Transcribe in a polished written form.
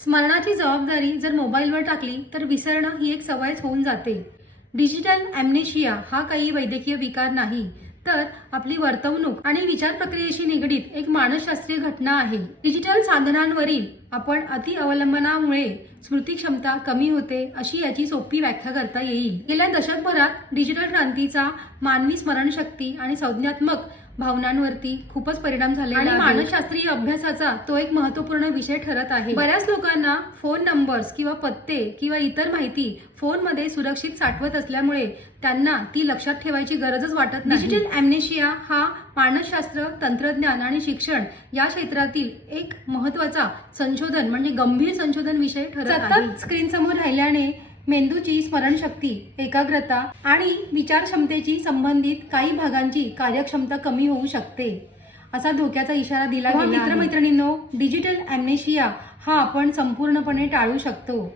स्मरणाची जबाबदारी जर मोबाईलवर टाकली तर विसरणं ही एक सवयच होऊन जाते. डिजिटल ॲम्नेशिया हा काही वैद्यकीय विकार नाही, तर आपली वर्तवणूक आणि विचार प्रक्रियेशी निगडीत एक मानसशास्त्रीय घटना आहे. डिजिटल साधनांवरील आपण अति अवलंबनामुळे स्मृती क्षमता कमी होते, अशी याची सोपी व्याख्या करता येईल. गेल्या दशकभरात डिजिटल क्रांतीचा मानवी स्मरणशक्ती आणि संज्ञात्मक भावनांवरती खूपच परिणाम झालेला आहे आणि मानसशास्त्रीय अभ्यासाचा तो एक महत्त्वपूर्ण विषय ठरत आहे. बऱ्याच लोकांना फोन नंबर्स किंवा पत्ते किंवा इतर माहिती फोनमध्ये सुरक्षित साठवत असल्यामुळे त्यांना ती लक्षात ठेवायची गरजच वाटत नाही. डिजिटल ॲम्नेशिया हा मानसशास्त्र, तंत्रज्ञान आणि शिक्षण या क्षेत्रातील एक महत्त्वाचा संशोधन म्हणजे गंभीर संशोधन विषय ठरत आहे. सतत स्क्रीन समोर राहिल्याने मेंदूची स्मरणशक्ती, एकाग्रता आणि विचारक्षमतेची संबंधित काही भागांची कार्यक्षमता कमी होऊ शकते, असा धोक्याचा इशारा दिला गेला आहे. मित्रमैत्रिणींनो, डिजिटल ॲम्नेशिया हा आपण संपूर्णपणे टाळू शकतो.